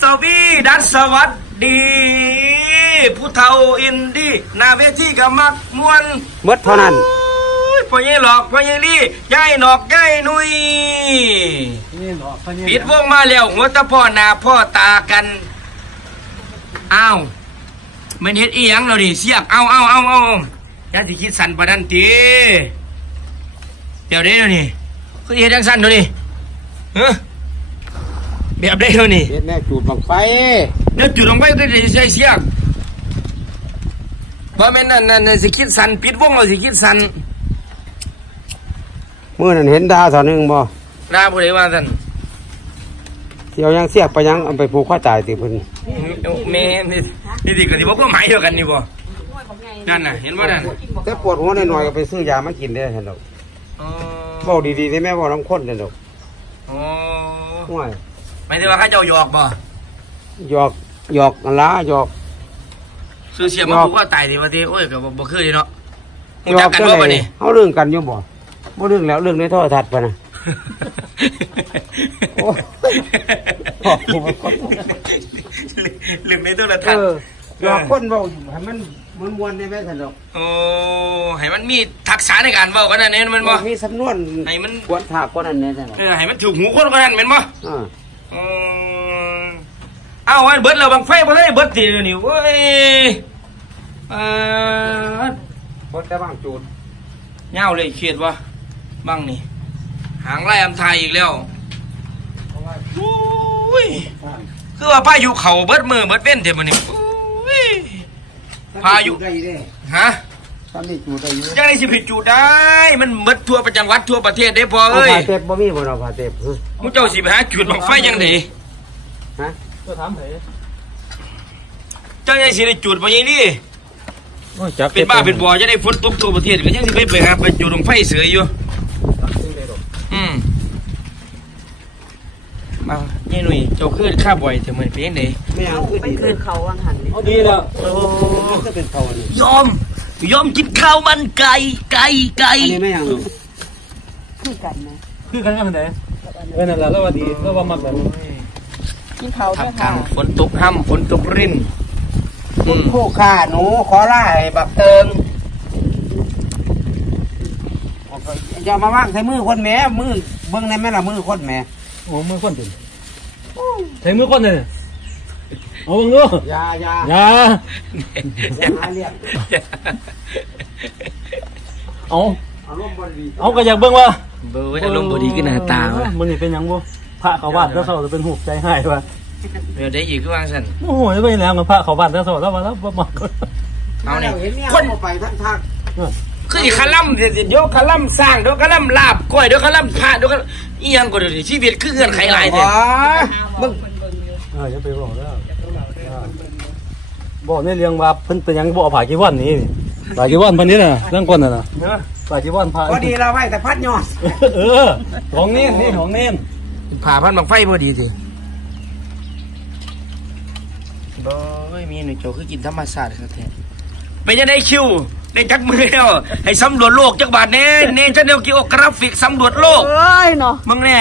สวีดัสสวัสดีผู้เฒ่าอินดี้นาเวทีกับมักมวนเบิดเท่านั้นพ่อยี่หลอกพ่อยี่ลี่ย่ายหนอกย่ายนุยปิดวงมาแล้วหัวตาพ่อหน้าพ่อตากันอ้าวมันเฮ็ดอีหยังเราดิเสียกเอาอย่าสิคิดสั่นปานนั้นติเดี๋ยวเด้อนี่คือเฮ็ดจังสั่นเดี๋ยวนี้เฮ้อแบบได้เท่านี้เฮ็ดแม่จูดบังไฟเดี๋ยวจุดลงไปได้ใส่เสียกเพราะแม่นั่นสิคิดสั่นปิดวงเราสิคิดสั่นเมื่อนั้นเห็นดาสอนหนึ่งบ่ดาผู้ใดว่าสั่นเที่ยวยังเสียบไปยังเอาไปผูกข้อตายติเพิ่นแม่นี่สิก็สิบ่ก็หมายเดียวกันนี่บ่นั่นน่ะเห็นบ่นั่นแต่ปวดหัวหน่อยๆก็ไปซื้อยามากินได้เห็นดอกเว้าดีๆได้แม่เว้าน้ำข้นเด้อดอกอ๋อห่วยหมายถึงว่าเขาเจ้าหยอกบ่หยอกล้าหยอกซื้อเสียมาผูกข้อตายดิว่าติโอ้ยก็บ่คือดิเนาะฮู้จักกันบ่บัดนี้เฮาเรื่องกันอยู่บ่เรื่องแล้วเรื่องในโทรทัศน์ป่ะนะเรื่องในโทรทัศน์หยอกคนเว้าให้มันมวนได้ไหมท่านดอกโอ้ให้มันมีทักษะในการเว้ากันนั่นเองมันบ่มีสำนวนให้มันควรถากกว่านั้นแน่ท่านดอกให้มันถูกหูคนกว่านั้นแม่นบ่เอาไว้เบิดแล้วบังไฟบ่ได้เบิดติเดี๋ยวนี้โอ้ยเบิดแต่บางจุดเงาเลยเขียดวะบ้างนี่หางไล่อำไทยอีกแล้วคือว่าพายุเข่าเบิดมือเบิดเว้นเท่านี้พายุฮะยังไงสิผิดจุดได้มันเบิดทั่วประจังหวัดทั่วประเทศได้พอเอ้ยพาเต็บบ่มีบ่เนาะพาเต็บมุเจ้าสิไปหาจุดบังไฟยังไงฮะก็ถามไผเจ้ายังสิได้จุดบ่ยังดิเป็นบ้าเป็นบ่อจะได้ฝนตกทั่วประเทศก็ยังสิไปหาไปจุดบังไฟเสืออยู่มาเนี่ยหนุ่ยเจ้าขึ้นข้าบ่อยแต่เหมือนเพียงไหนไม่เอาขึ้นเขาวังหันเอาดีแล้วโอ้ก็เป็นเขาเนี่ยยอมกินข้าวมันไก่อันนี้ไม่ยังคือกันไหมคือกันกันไหนนั่นแหละแล้วว่าดีแล้วว่ามักแบบกินเขาด้วยค่ะฝนตกห้ำฝนตกรินผู้ข่าหนูขอไล่บักเติงอย่ามาว่างใส่มือคนแม่มือเบิ้งในแม่ละมือคนแม่โอ้มือคนถึงใส่มือคนเลยเอาเบิ้งดูอย่าเรียกเอาก็อยากเบิ้งว่าอารมณ์บดีขึ้นหน้าตามึงนี่เป็นยังบ่พระเขาบ้านแล้วเขาจะเป็นหูใจหายว่ะเดี๋ยวได้อีกคือว่าสั่นโอ้โหไม่แล้วกับพระเขาบ้านแล้วแล้วมาแล้วมาเอาเนี่ยคนไปทักคืออีกขลัมเดี๋ยวขลัมสร้างเดี๋ยวขลัมลาบก้อยเดี๋ยวขลัมผ้าเดี๋ยวอีหยังก็เดี๋ยวชีวิตคือเงื่อนไขหลายเลยมึงจะไปบอกแล้วบอกในเรื่องว่าเพิ่นเป็นยังบอกผ่ากี่วันนี้ผ่ากี่วันพันนี้น่ะเรื่องก้นน่ะผ่ากี่วันผ่าพอดีเราไว้แต่พัดยอดของเน้นนี่ของเน้นผ่าพันบังไฟพอดีสิบ่มีหนึ่งโจคือกินธรรมชาติครับแท้ไม่จะได้คิวได้จักมือแล้วให้สำรวจโลกจักบาทเน้นฉันเดียวกิโอกราฟิกสำรวจโลกเอ้ยเนาะมึงแน่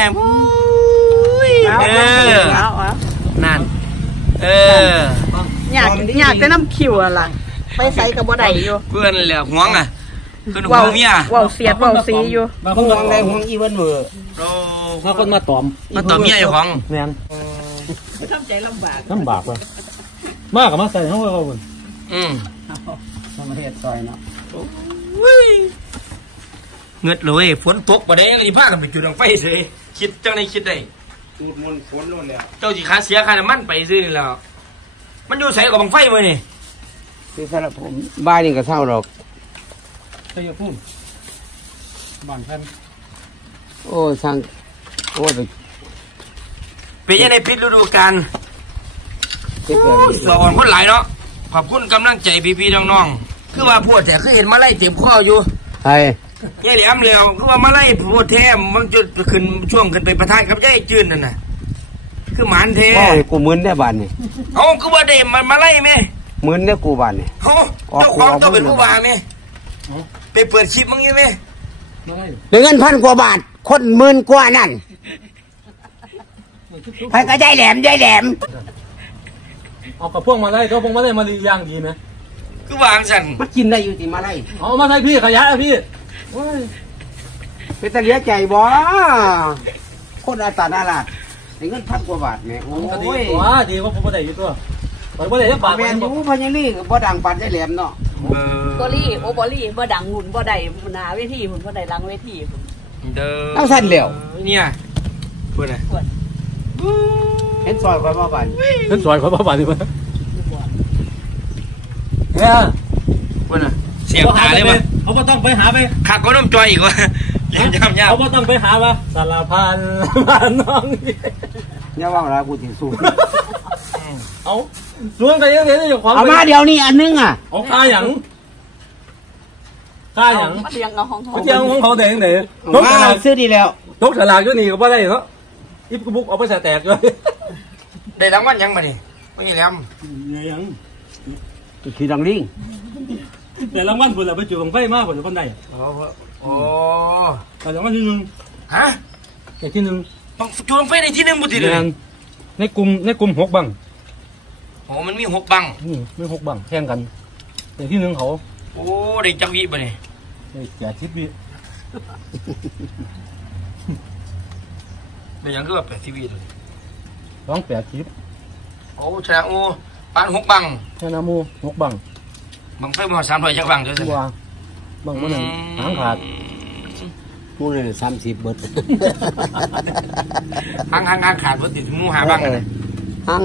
นั่นอยากจะน้ำคิวอะไรไปใส่กับบ่ได้อยู่เพื่อนเลยห่วงอ่ะคือห่วงเมียว่าวเสียดว่าวซีอยู่ห่วงอะไรห่วงอีวันเมื่อมาคนมาตอมเมียอยู่ของเนี่ยทำใจลำบากเลยมากกับมาใส่ห้องเราเหมือนประเทศซอยเนาะเงือดเลยฝนตกประเดี๋ยวยังผ้ากันไปจุดบังไฟเสียคิดจังในคิดได้จุดมันฝนล้นแล้วเจ้าจีขาเสียขาน้ำมันไปซื้อนี่แล้วมันอยู่ใส่กับบังไฟมั้ยนี่คือสำหรับผมบ้านนี่ก็เท่าหรอกใช่ยพุ่งบ้านท่านโอ้ช่างโอ้เป็นยังไงปิดฤดูกาลสอนคนหลายเนาะขอบคุณกำลังใจพี่ๆน้องๆคือว่าพวดแต่คือเห็นมาไล่เต็มข้ออยู่ใช่ยายแหลมแล้วคือว่ามาไล่พวดแท้มันจะขึ้นช่วงขึ้นไปประทานกับยายจืนนั่นน่ะคือหมันแท้กูมึนได้บ้านนี่เอาคือว่าเด็มันมาไล่ไหมมึนได้กูบ้านนี่เจ้าของต้องเป็นผู้บ้าไหมไปเปิดคลิปมึงยังไหมเงิน1,000 กว่าบาทคน10,000 กว่านั่น ใครก็ยายแหลมเอากระพวงมาไล่เขาพวงมาไล่มาลีย่างดีไหม คือวางสั่น มันกินได้อยู่ที่มาไล่ เอามาใส่พี่ขยะพี่ เป็นตะเลียใจบ่คนอาตานาลาดเงิน1,000 กว่าบาทแม่โอ้ ก็ดี ย กว่าดีกว่าผมไม่ได้อยู่ตัวผมไม่ได้จะปาก แม่นอยู่พญานี่บ่ดังปานยายแหลมเนาะ บอลี่บอลี่บ่ดังหุ่นบ่ได้หนาเวทีหุ่นบ่ได้หลังเวทีหุ่น เด้อ เอาสั้นแล้ว เนี่ยพูดอะไร ปวด เห็นซอยกว่าบ่บาท ขึ้นซอยเขาบ้าดีมั้ยเนี่ย พูดอะไรเสียบหาเลยมั้ย เขาก็ต้องไปหาไป ขักก็น้ำจอยอีกวะยังจำยาก เขาก็ต้องไปหาวะสารพันบ้านน้อง เนี่ยว่าเรากูสิสู้ เอาสวงกันยังไงได้อยู่ความ เอามาเดี๋ยวนี้อันนึงอ่ะ เอาค่าหยังค่าหยัง มาเลี้ยงเอาของเขา เจ้าของเขาเด็กเด็ก เอามาซื้อดีแล้ว ยกฉลากอยู่นี่ก็ไม่ได้เนาะอิบกบุกเอาไปใส่แตกเลย ได้รางวัลยังมาดิไม่ใช่แล้ว ยัง ขี่ดังลิง แต่รางวัลผลเราไปจุดของไฟมากผลคนใด โอ้ แต่รางวัลที่หนึ่ง ฮะ แต่ที่หนึ่ง ต้องจูงไฟในที่หนึ่งบุตรเลย ในกลุ่ม6 บัง โอ้มันมี6 บัง ไม่6 บังแข่งกันแต่ที่หนึ่งเขา โอ้ได้จักวิบ่เนี่ย แก่ชิดวิ ได้ยังคือว่า80 วิเลย ร้อง8 ชิด โอ้ชนะโอ้ปาน6 บัง แค่น้ำมู6 บัง บังไฟมา300จักบังเด้อสิ ตัวบังมันหนึ่งหางขาด มูนี่30 เบิด หางขาดบ่ติดงูหาบังเลย หาง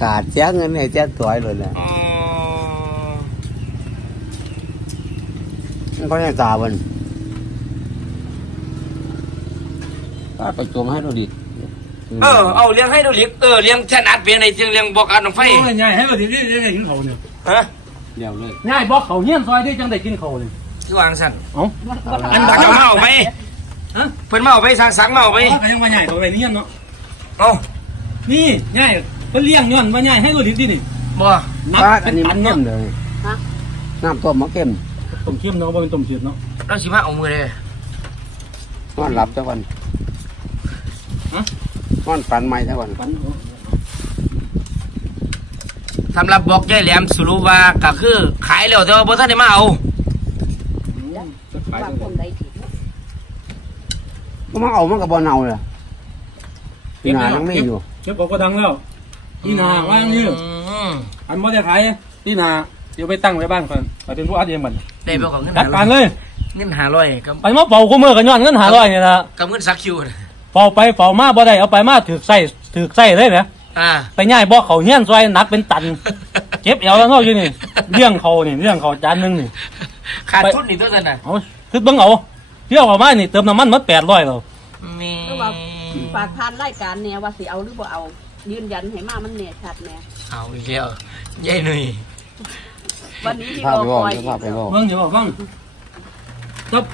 ขาดเสียเงินเนี่ยเสียถอยเลยแหละ อ๋อ มันก็ยังตาบันก็ไปจมให้เราดิ เอาเลี้ยงให้ดูเลี้ยงเลี้ยงแท่นอัดเปียในเชียงเลี้ยงบอกอัดไฟ โอ้ยง่ายให้เราดีได้กินเขาเนี่ย ฮะ เดี๋ยวเลย ง่ายบอกเขาเงี้ยซอยได้จังได้กินเขาเลย คือวางสั่น เอ้า อันตักมาเอาไป ฮะ เพิ่นมาเอาไปสังมาเอาไป ก็ยังว่าง่ายเขาไปนี่เนาะ เอา นี่ง่ายเพิ่นเลี้ยงย้อนว่าง่ายให้เราดีที่นี่ บ่ นับ ว่า เป็ อัน น นี้ ตั มัน นเข้ เนาะ มเลยน้ำต้มมะเข้ม ต้มเค็มเนาะบ่เป็นต้มเสียดเนาะ เราสิมาเอามือเลย นอนหลับสักวันนอนฝันใหม่สักวัน ปัน สำหรับบอกยายแหลมสรุปว่าก็คือขายแล้วแต่ว่าบ่ทันได้มาเอา บางคนได้ผิด ก็มาเอามันกับบอลเอาเลยหนายังไม่อยู่ เก็บก็ดังแล้วพี่นาว่างนี่อันบ่ได้ขายพี่นาเดี๋ยวไปตั้งไว้บ้านก่อนไปเป็นผู้อัดเองมัน ได้ไปกับเงิน จัดการเลย เงิน500กับ ไปมาเป่าคู่มือกันย้อนเงิน500นี่ล่ะ กับเงินสักคิว เป่าไปเป่ามาบ่ได้เอาไปมาถือใส่เลยแหม ไปง่ายบ่เขาเฮี้ยนซอยหนักเป็นตันเก็บเอวแล้วเนาะอยู่นี่เลี้ยงเขาจานนึงนี่ ขาดทุนนี่ตัวนั้นน่ะ เอาคือเบิ่งเอาเที่ยวออกมานี่เติมน้ำมันมา800แล้ว มี ก็ว่าฝากทานรายการเนี่ยว่าสิเอาหรือบ่เอายืนยันให้มามันเนี่ยชัดแน่ เอาอีกแล้วยายหนุ่ย วันนี้ที่ ภาพ รอ ไป ค บอก อย ภาพไปบอก เบิ่งเดี๋ยวฟัง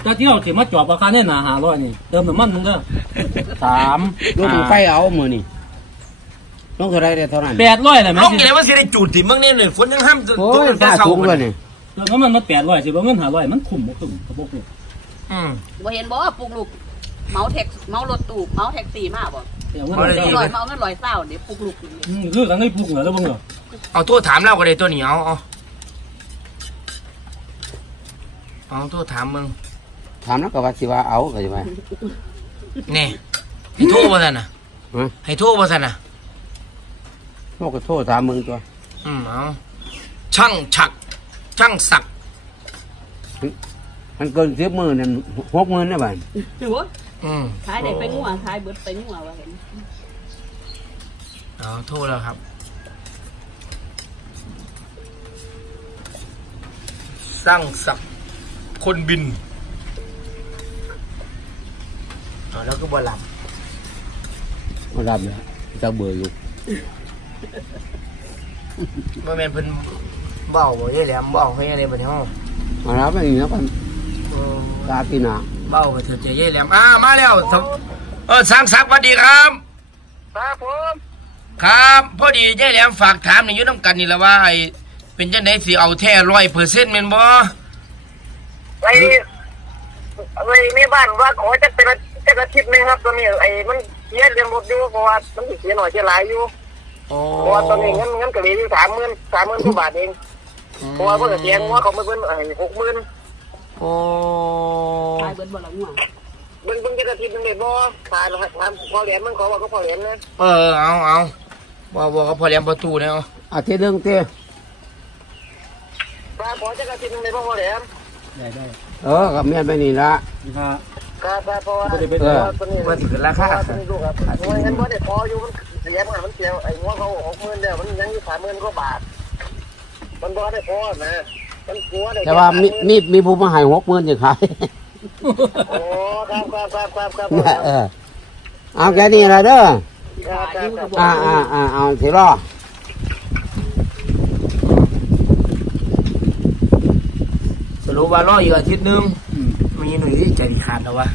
ถ้าเที่ยวสิมาจอดราคาเนี่ยน่ะ500นี่เติมน้ำมันมึงเด้อ3 ลูกไฟเอามือนี่ลูกเท่าไรได้เท่านั้น 800แหละแม่ ลงอย่างไรว่าสิได้จูดถิ่มเบิ่งเนี่ยหนึ่งฝนยังห้าม โอ้ยฟ้าสูงด้วยนี่ เติมน้ำมันมา800สิบ่เงิน500มันคุ้มบ่คุ้มก็บ่คุ้ม บ่เห็นบ่ปลุกลูกเมารถตู้เมาแท็กซี่มาบ่ เดี๋ยวเงิน ลอยเมาเงินลอยเศร้าเดี๋ยวปลุกลูกอยู่นี่ คือกันได้ปลูกเหรอแล้วเบิ่งเหรอ เอาโทษถามเราก็ได้ตัวนี้เอาโทษถามมึง ถามแล้วก็ว่าสิว่าเอาก็จะไป นี่ให้โทษว่าสันน่ะให้โทษว่าสันน่ะ โลกก็โทษถามมึงตัว เอาช่างฉักช่างสัก มันเกิน10 มื้อนั่น60,000ได้บ่ ถือว่า อืม ขายได้ไปงัวขายเบิดไปงัวว่าเห็น เอาโทษแล้วครับสร้างสักคนบินแล้วก็บ่หลับ บ่รับแล้วจะเบื่ออยู่ เมื่อแม่นเพิ่นเบ้าบ่ได้แหลมเบ้าให้อะไรบ่ได้ฮ้อ มารับไปนี่แล้วกันตาปีหน้า เบ้าไปเถอะเจ๊ยายแหลมมาแล้วสร้างสักสวัสดีครับครับผมครับพอดียายแหลมฝากถามนี่อยู่นำกันนี่ละว่าไอ้เป็นจังได๋สิเอาแท้100%แม่นบ่ ไอ้ในบ้านว่าขอจะเป็นอาทิตย์นึงครับตอนนี้ไอ้มัน เสียเรียนรถอยู่เพราะว่ามันเสียหน่อยเสียหลายอยู่เพราะว่าตอนนี้เงินก็เหลืออยู่30,000กว่าบาทเองเพราะว่าเพิ่นเสียงัวเขาไม่เพิ่น60,000โอ้ ตายเบิดบ่ละงัว เบิ่งจะอาทิตย์นึงได้บ่ขายแล้วถามพอเหรียญมันขอว่าก็พอเหรียญนะ เอาบอกเขาพอเลี้ยงประตูเนี่ยเอา อาทิตย์นึงเต้ ปลาขอจะอาทิตย์นึงได้บ่พอเหรียญ ได้ กับแม่ไปนี่ละ ถ้า ครับเพราะว่า ว่าสิเป็นราคา ตัวนี้ลูกครับเงินบ่ได้พออยู่มันเสียมันเสียไอ้งัวเขา60,000แล้วมันยังอยู่30,000กว่าบาทมันบ่ได้พอนะมันกลัวได้ แต่ว่ามีผู้มาให้60,000จะขาย โอ้ครับ เอาแค่นี้ละเด้อ อยู่ก็บ่ เอาสิรอ สรุปว่ารออีกอาทิตย์นึงมีหนุ่ยใจขาดแล้ววะ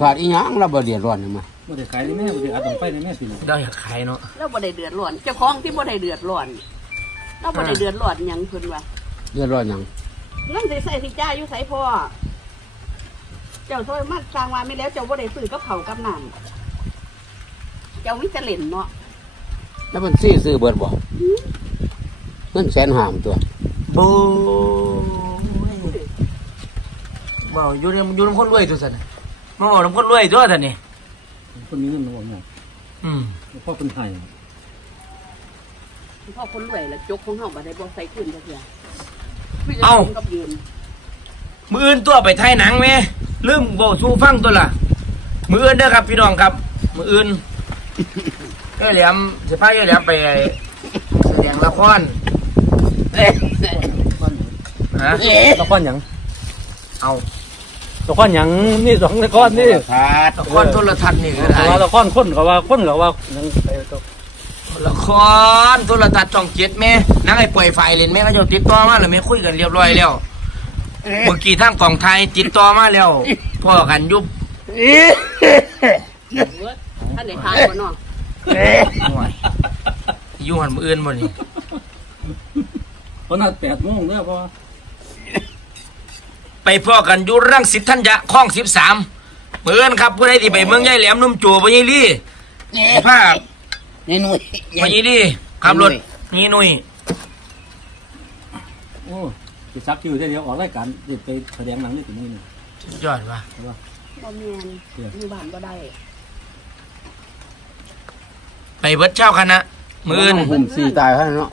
ขาดอีหยังเราบ่เดือดร้อนมา บ่ได้ขายนี่แม่บ่ได้อัดลงไปนี่แม่สิ ได้อยากขายเนาะ เราบ่ได้เดือดร้อนเจ้าของที่บ่ได้เดือดร้อนเราบ่ได้เดือดร้อนหยังเพิ่นว่า เดือดร้อนหยัง เงินใส่สิจ่ายอยู่ไสพ่อเจ้าช่วยมาสร้างว่าไม่แล้วเจ้าบ่ได้ซื้อกับเขาวกับน้ำเจ้าวิจเล่นเนาะ แล้วมันซื้อเบิดบ่เงิน150,000ตัว บูบ่อยู่ในคนรวยตัวสันมาบอกน้ำคนรวยตัวสันนี่ คนมีเงินบ่แม่พ่อคนไทย พ่อคนรวยแล้วจกของเฮาบ่ได้บ่ใส่ขึ้นจักเทื่อกับยืม มืออื่นตัวไปไทยหนังไหมลืมบอกสู้ฟังตัวละมืออื่นเด้อครับพี่น้องครับมืออื่นแย่แหลมจะพาแย่แหลมไปแสดงละครฮะ ละครหยัง เอา ละครหยังนี่2ละครนี่ ละครโทรทัศน์นี่ก็ได้ ละครคนก็ว่ายังไปก็ ละครโทรทัศน์ช่อง7แม่นักไอ้ปล่อยไฟเล่นแม่ก็จะติดต่อมาแล้วแม่คุยกันเรียบร้อยแล้วเมื่อกี้ทางกองไทยติดต่อมาแล้วพ่อกันยุบ ท่านได้ทานบ่เนาะ อยู่หันมืออื่นบ่นี่ วันนัด8:00นเด้อพ่อ ไปพ่อกันอยู่รังสิตธัญญะคลอง13มืออื่นครับผู้ใดที่ไปเมืองยายแหลมนุ่มจั่วบ่ยายลี่ภาพ นี่นุ่ย บ่ยายลี่ขับรถนี่หนุ่ย โอ้สิซักคิวเดี๋ยวออกรายการไปแสดงหนังนี่ถึงนี่ สุดยอดว่ะ บ่แม่นอยู่บ้านบ่ได้ ไปเบิดเจ้าคณะมืออื่น หุ่มซีตายเพิ่นเนาะ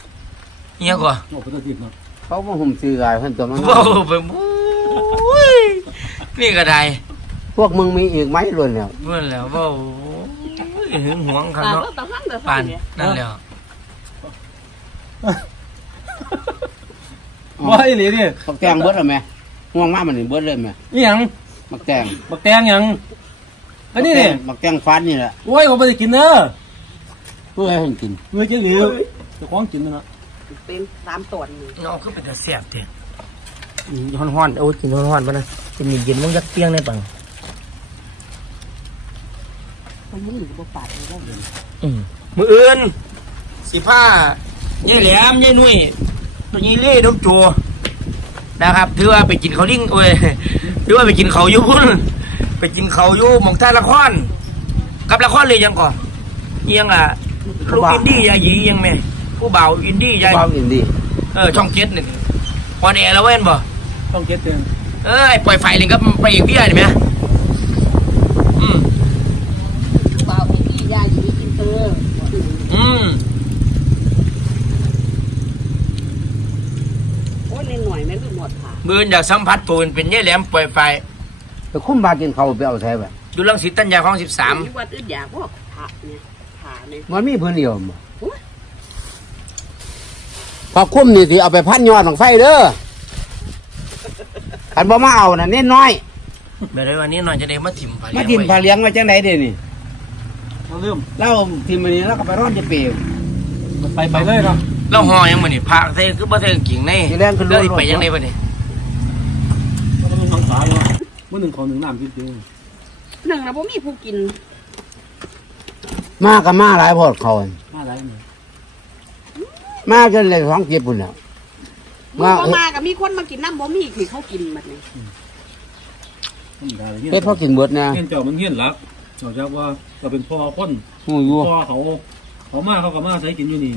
เงี้ยกว่า โอ้พุทธทิพย์เนาะ เขาบ่หุ่มซีตายเพิ่นตัวมัน โอ้ไปบุ้ยนี่ก็ได้ พวกมึงมีอีกไหมล้วนแล้ว เมื่อแล้วว่าหึงหวงครับ ตา เนาะ ก็ตาหันแต่ ปาน เนี่ย นั่นแล้ว ว่าอีหลีนี่ บักแตงเบิดแล้วแม่ห่วงมากมันนี่เบิดเลยแม่ อีหยัง บักแตง บักแตงหยังอันนี้นี่ บักแตงฟันนี่แหละ โอ้ยผมบ่ได้กินเด้อ เพื่อให้เพิ่นกิน เมื่อกี้เหลียวเจ้าของกินเนาะ เป็น3ตอนนี่ น้องคือเป็นตาแซ่บเด้ฮ้อนๆโอ้ยกินฮ้อนๆป่ะนะกินเย็นๆมันยักเตี้ยงได้ปัง มันมึงบ่ปาดได้เลย มืออื่นสิผ้ายายแหลมยายนุ่ยตัวนี้เล่ดกจัวนะครับถือว่าไปกินเขาดิ้งเว้ยถือว่าไปกินเขาอยู่พุ่นไปกินเขาอยู่หม่องท่าละครกับละครเลยยังก่อนเอียงอ่ะลูกอินดี้ยาหยียังแม่ผู้บ่าวอินดี้ยา เบาอินดี ช่อง7นี่พอแอร์แล้วเว้นบ่ ต้องเก็บเตือน ไอ้ปล่อยไฟเลยก็ไปอีกพี่ได้ไหม บ่าวพี่ยายอยู่กินเตอร์โอ้ยหน่อยแม่นหมดค่ะ มืออยากสัมผัสตัวเป็นยายแหลมปล่อยไฟ ไปคุ้มบากินข้าวไปเอาใส่ไป อยู่รังสิตธัญญาคลอง13 มีวัดอื่นอยากพวกผาเนี่ยผาเนี่ย มันมีเพิ่นเดียวบ่พอคุ้มนี่สิเอาไปพันยอดของไฟเด้อคันบ่มาเอาน่ะเน้นน้อย เดี๋ยววันนี้หน่อยจะได้มาถิ่ม มาทิ่มพาเลี้ยงไว้จังไดเด้นี่ เราเริ่ม เล่าทิ่มอันนี้แล้วก็ไปร่อนจะเปรียว ไปเลยเนาะ เราห่อยังมันนี่พระเทคือบ่เทกิ่งในแล้วไปยังไงบ่นี่ ก็ต้องสังสารเนาะมื้อนึงของ1น้ำกินจริง หนึ่งนะบ่มีผู้กิน มาก็มาหลายพอดเขา มาหลายมื้อ มาจนเลย2 7พุ่นแล้ว มึงมากับมีคนมากินน้ำบ่มีคือเขากินแบบนี้ เฮ็ดพอกินเบิดนะ เงี้ยเจ้ามันเงี้ยหลักนอกจากว่าก็เป็นพ่อคน หูอยู่ พ่อเขามาเขาก็มาใส่กินอยู่นี่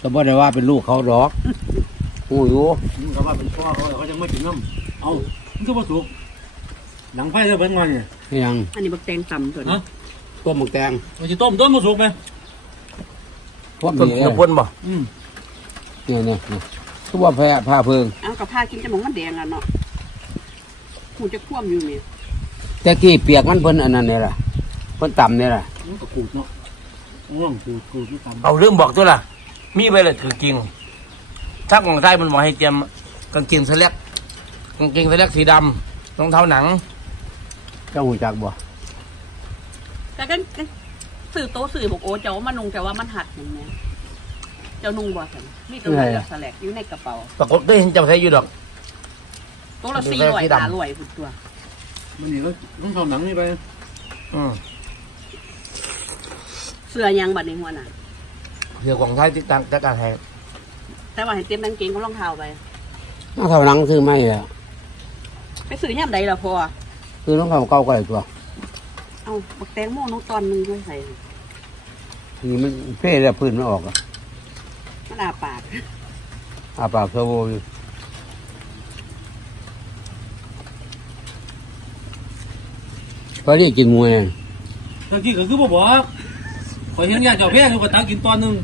ก็บ่ได้ว่าเป็นลูกเขาดอกหูอยู่ เขาว่าเป็นพ่อเขาจะไม่กินน้ำเอามันก็บ่ถูกหนังไฟจะเป็นไงเนี่ย ยัง อันนี้บักแตงต่ำตัวนี้ ต้มหมึกแตง มันจะต้มบ่ถูกไหม พวก ต้น นี้ กระปุนบ่ เนี่ยคือว่าแพ้ผ้าเพิง เอากับผ้ากินจะมองมันแดงอ่ะเนาะหูจะคว่ำอยู่เนี่ย แต่กี้เปียกมันเพิ่นอันนั้นนี่ล่ะเพิ่นต่ำนี่ล่ะ มันก็ขูดเนาะง่วงขูดที่ทำ เอาเรื่องบอกตัวล่ะมีไปเลยถือกิ่งถ้าของไทยมันบอกให้เตรียมกางเกงสแลกกางเกงสแลกสีดำรองเท้าหนัง เจ้าหูจักบ่ แต่ก็สื่อโตสื่อบอกโอ้เจ้ามานุงแต่ว่ามันหัดอย่างเงี้ยเจ้านุงบ่สันมีตัวเลือกสแลกอยู่ในกระเป๋า ปรากฏได้เห็นเจ้าใช้อยู่ดอก ตัวละ400 500พุ่นตัว มันนี่ก็ต้องทำหนังนี่ไป เสื้อยังบัดนี้หัวน่ะ เพื่อของไทยที่ต่างจากการแทน แต่ว่าให้เตรียมกางเกงกับรองเท้าไป น้องเขาหนังซื้อไม่อ่ะ ไปซื้อย่ำใดล่ะพ่อ คือน้องเขาเก่าก็ได้ตัว เอาบักแตงโมน้องตอนหนึงด้วยใส่ นี่มันเพ่แล้วพื้นมันออกอ่ะ มันอาปาก อาปากเทอร์โบอยู่พอดีกินมวยเนี่ย บางทีก็คือบ่บอกพอเห็นอยากเจ้าแพ้คือก็ตักกินตอนนึง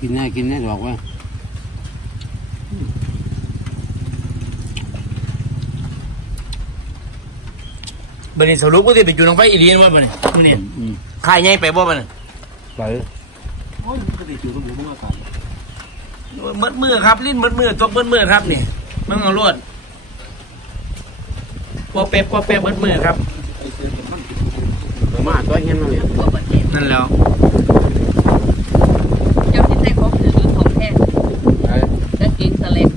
กินได้บอกว่า บันนี้สรุปว่าจะไปอยู่น้องไฟอีเลียนว่าบันนี้มันเนี่ยขายใหญ่ไปบ่บันนี้ ไป โอ้ยก็ได้อยู่ตรงหัวมึงอากาศ มัดมือครับลิ้นมัดมือตกมัดมือครับนี่มึงเอาลวดพอเป๊ะมัดมือครับ มาตัวเงี้ยมาเนี่ย ตัวประเทศ นั่นแล้ว เจ้าที่ใส่ของถือหรือของแท้กางเกงสแลก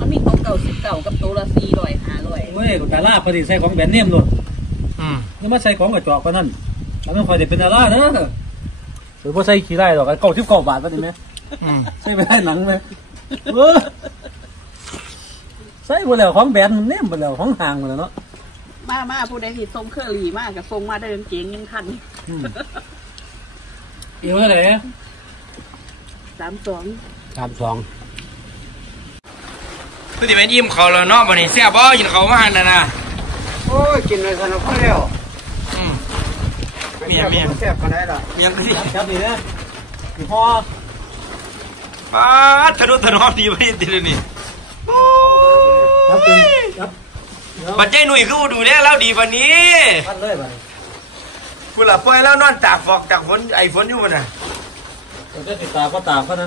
มันมีของเก่า19กับตัวละ400 500 เว้ยดาราปฏิใส่ของแบรนด์เนมเลย แล้วมาใส่ของกระจอกก็นั่นแล้วมันคอยได้เป็นดาราเนอะหรือว่าใส่ขี้ได้หรอก99 บาทป่ะนี่ไหมใส่ไปได้หนังไหมใส่หมดแล้วของแบรนด์เนมหมดแล้วของห่างหมดแล้วเนาะ มาผู้ใดที่ทรงเครื่องหลีมากกับทรงมาได้กางเกงยังทัน เอวเท่าไหร่ 32 คือที่เป็นอิ่มเขาแล้วเนาะบันนี้เสียบ่กินเขามาหันนะ โอ้ยกินเลยสนุกแล้ว เมีย แซ่บกันได้ล่ะ เมียก็ดี ครับดีนะพี่พ่อ ป้าทะนุถนอมดีไปทีนี้ ครับเป็นครับ บัดใจหนุ่ยคือดูแลแล้วดีวันนี้ พัดเลยไป กูหลับปล่อยแล้วนอนตากฟอกจากฝนไอ้ฝนอยู่มันน่ะ แต่ก็ติดตาก็ตามเขานะ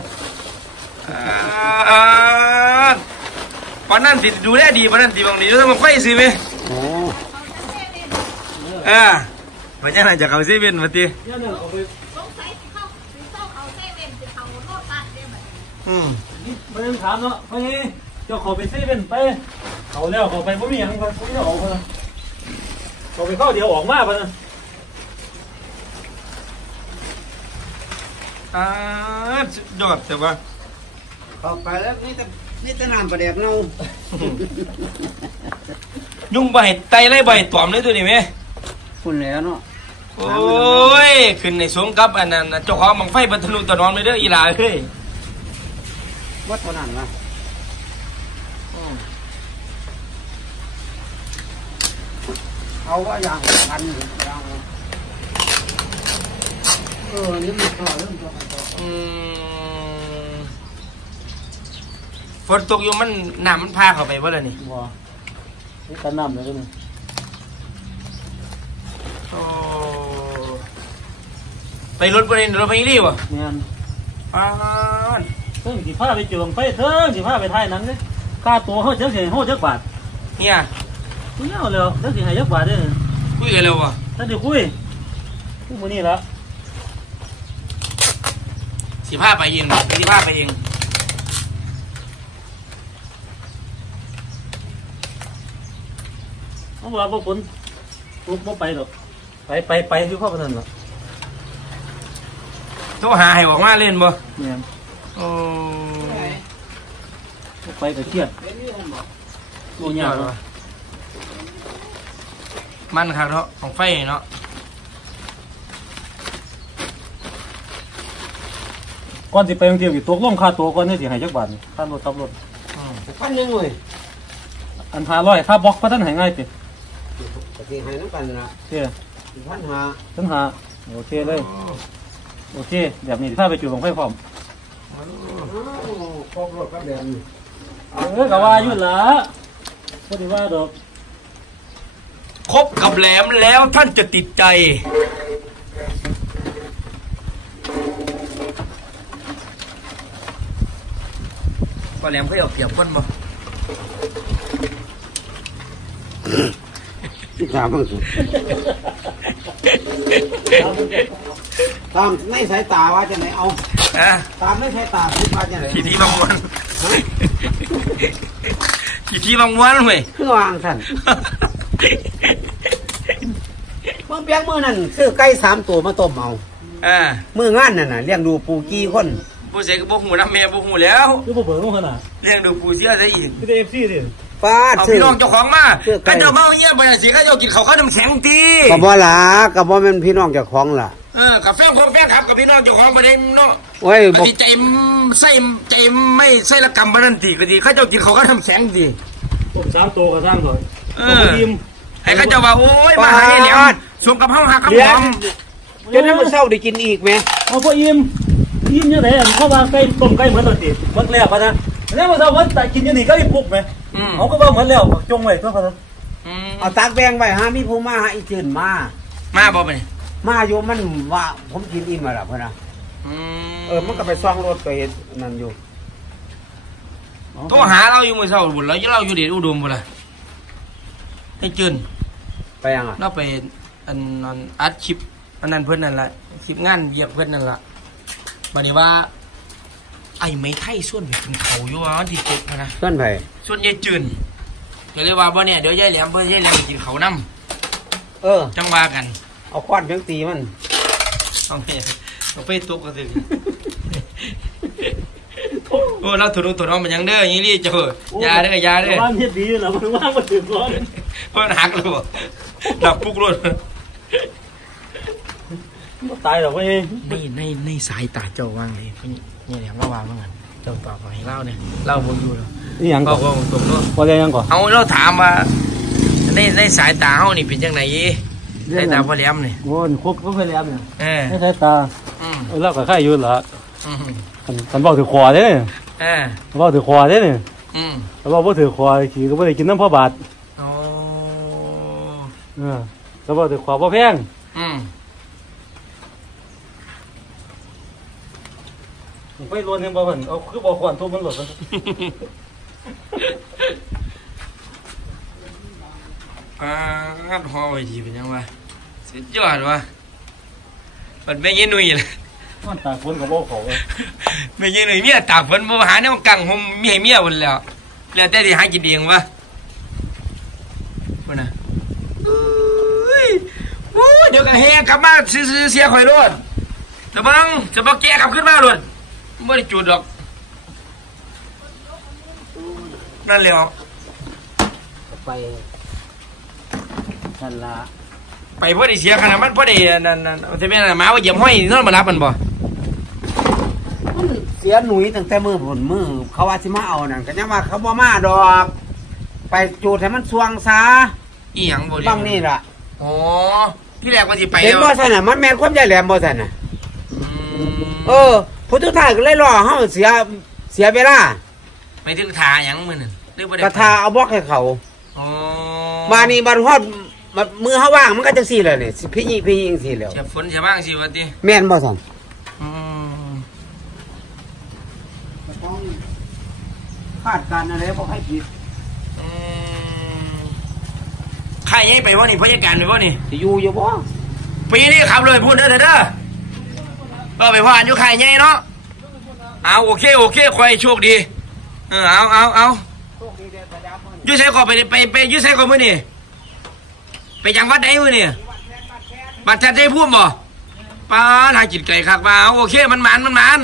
ปานนั้นสิดูแลดีปานนั้นสิบางนี้แล้วมันไฟสิไหม โอ้ บัดใจน่าจะเขาเซเว่นมาตี เนี่ยเนี่ยเอาไป ไม่ต้องถามเนาะไปเจ้าขอไปเซเว่นไปเขาแล้วเขาไปไม่มีอย่างไปไม่ได้ออกมาเขาไปเข้าเดียวออกมาไปนะ สุดยอดแต่ว่า เข้าไปแล้วนี่แต่น้ำประเดี๋ยวเนา ยุ่งใบไตไล่ใบตอมเลยตัวนี้ไหม คุณแล้วเนาะ โอ้ยขึ้นในสวงกับอันนั้นเจ้าของบังไฟบรรทุนตะนอนเลยเด้ออีหลาเฮ้ย วัดเท่านั้นนะเอาว่าอย่างพันอย่างนี่มันต่อเริ่มต่อกันต่อ ฝนตกอยู่มันน้ำมันพาเข้าไปว่าอะไรนี่ ว้านี่กันน้ำเลยนี่ ไปรถไปรถไปรีบวะ เนี่ย À, เพิ่งสิพาไปเจิงไฟเพิ่งสิพาไปถ่ายหนังเนี่ยค่าตัวเขาเจ๊งเสียเขาเจ๊งบาท เนี่ย คุยเอาเลยเจ๊งเสียให้เจ๊งบาทเนี่ย คุยกันเร็ววะ ถ้าเดี๋ยวคุยมือนี่ละ 15ไปเอง15ไปเอง เขาบอกว่าฝนปุ๊บไปหรอกไปที่พ่อพนันหรอก โทรหาให้บอกมาเล่นบ่ เนี่ย โอ้ ไปกับเครียด ดูยาก มันครับเนาะของไฟเนาะ ก่อนสิไปกรุงเทพอีกตัวลงค่าตัวก่อนนี่สิให้จักบาทนี่ค่ารถขับรถ 1,000เลย อัน500ค่าบล็อกก็ท่านให้ง่ายติ ก็สิให้นำกันน่ะ เด้อ 1,500 ท่านหาโอเคเลยโอเคแบบนี้ถ้าไปจุดของไฟพร้อม ครบรถก็แบบนี้ ก็ว่าอยู่ล่ะบ่ได้ว่าดอก คบกับแหลมแล้วท่านจะติดใจก็แหลมเขาเอาเปรียบคนบ่ ที่ถามมันคือตามในสายตาว่าจะไหนเอา อะ ตามในสายตาคิดว่าจะไหน ขี่ที่บางวันขี่ที่บางวันเว้ย คือวางท่านเมื่อเปียกมือนั่นซื้อไก่3 ตัวมาต้มเอา มืองานนั่นน่ะเลี้ยงดูปูกี่คน ผู้เสกก็บ่หูน้ำแม่บ่หูแล้ว คือบ่เบิ่งลงขนาด เลี้ยงดูปูเสียซะอีก คือได้ FC ดิ ฟาด เอา ซื้อ พี่น้องเจ้าของมา ซื้อไก่ ก็เจ้าเมาเยี่ยมไปสิก็เจ้ากินข้าวน้ำแข็งตี ก็บ่ล่ะก็บ่แม่นพี่น้องเจ้าของล่ะ กับแฟนของแฟนครับกับพี่น้องเจ้าของประเด็นเนาะ โอ้ยบ่ ใจใส่ใจไม่ใส่ละกรรมบ้านตีก็ดีเขาเจ้ากินข้าวน้ำแข็งดี ผม3ตัวก็สร้างก่อน ทีมให้เขาเจ้าว่าโอ้ยมาหาเนี่ยสวมกับห้องหักกับ เลี้ย หอง ม จนนั้นมื้อเช้าได้กินอีกแหม เอาบ่อิ่มยังไงเขาว่าไก่ต้มไก่เหมือนตอนติมันแล้วพะนะแล้วมาเช้าวันแต่กินอยู่นี่ก็อีปุกไหมเขาก็ว่าเหมือนแล้วจงไว้ก็พะนะ เอาตักแบ่งไว้หามีผู้มาหาอีจื่นมา มาบ่ไปนี่ มาอยู่มันว่าผมกินอิ่มแล้วล่ะเพิ่นน่ะมันก็ไปซ่องรถก็เฮ็ดนั่นอยู่ โทรหาเราอยู่มื้อเช้าบุญเราเราอยู่เดชอุดมบ่ล่ะให้จืน ไปยังอ่ะ เราไปอันอัดคลิปอันนั้นเพิ่นนั่นแหละคลิปงานเยียบเพิ่นนั่นล่ะบัดนี้ว่าไอ้ไม้ไทยส่วนไปกินเขาอยู่ว่าวันที่7นะ เพิ่นไผ ส่วนยายจืนก็เลยว่าบ่เนี่ยเดี๋ยวยายแหลมเพิ่นยายแหลมไปกินเขาวนํ จังว่ากัน เอาค้อนเพียงตีมัน เอาไปตกก็ถึงโอ้เราถูกน้องมันยังเด้ออย่างนี้เจ้ายาเด้อยาเด้อ บ้านเฮ็ดดีแล้วมันว่างมาถึงก่อน เพิ่นหักแล้วบ่ดับปุกรถ ตายหรอกเว้ย ในสายตาเจ้าว่างเลยเพิ่นนี่แหลมว่าวางว่างั้นเจ้าตอบให้เล่าเนี่ยเล่าบ่อยู่แล้ว นี่หยังก่อน ก็ตรงเนาะ พอได้ยังก่อน เอาเราถามว่าในสายตาเฮานี่เป็นจังได๋สายตาพ่อแหลมนี่ โอ้ยคุกก็ไปแล้วเนี่ย เออ ไม่ใช่ตา เราก็ค่ายอยู่ละ อืม ฉันบอกถือขวาเด้ เออ บอกถือขวาเด้เนี่ย อืม บอกว่าถือขวาขี่ก็ไม่ได้กินน้ำพ่อบาท อ๋อ แล้วบอกถือขวาพ่อแพง อืม ไปรวนเห็นบ่มันเอาคือบอกขวานทุบมันหลดมัน ฮอไว้ทีเป็นยังวะสุดยอดวะมันไม่ยินหนุ่ยเลย มันต่างคนกับบอกเขา ไม่ยินหนุ่ยเมียตากฝนบ่หาเนี่ยมันกังผมมีให้เมียหมดแล้วแล้วแต่ที่หากินเองวะพุ่นน่ะเดี๋ยวก็แหกกลับมาซื้อเสียข่อยรถจะบังจะบ่แก่กลับขึ้นมารถไม่ได้จุดหรอกนั่นแหละ ไปนั่นล่ะ ไปพอได้เสียขนาดมันพอได้นั่นจะเป็นหมาว่าเหยียบห้อยนอนมารับมันบ่ มันเสียหนุ่ยตั้งแต่มือผลมือเขาว่าสิมาเอานั่นก็ยังว่าเขาบ่มาดอก ไปจูดให้มันสวงซะ อีหยังบ่ บ้างนี่ล่ะ อ๋อที่แรกว่าสิไป เห็นบ่ซั่นน่ะมันแม่นความใหญ่แหลมบ่ซั่นน่ะผู้ทุกท่านก็เลยรอเฮาเสียเวลา ไปถึงทาหยังมื้อนั้นหรือบ่ได้ กระทาเอาบล็อกให้เขา อ๋อ มานี่บัดฮอดมือเฮาว่างมันก็จังซี่แหละนี่สิพี่จังซี่แล้ว เสียฝนเสียบ้างสิว่าติ แม่นบ่ซั่น อืม คาดการณ์อะไรบ่ให้ผิด ใครยังไปบ่นี่พยาการไปบ่นี่ สิอยู่บ่ ปีนี้ขับเลยพูดเด้อไปพ่านอยู่ใครใหญ่เนาะเอาโอเคคอยโชคดีเอาอยู่ไสก็ไปอยู่ไสก็มื้อนี่ไปจังหวัดใดมื้อนี่บัดแท้ได้พูดบ่ป้าหาจิตไก่คักมาโอเคมันหมาน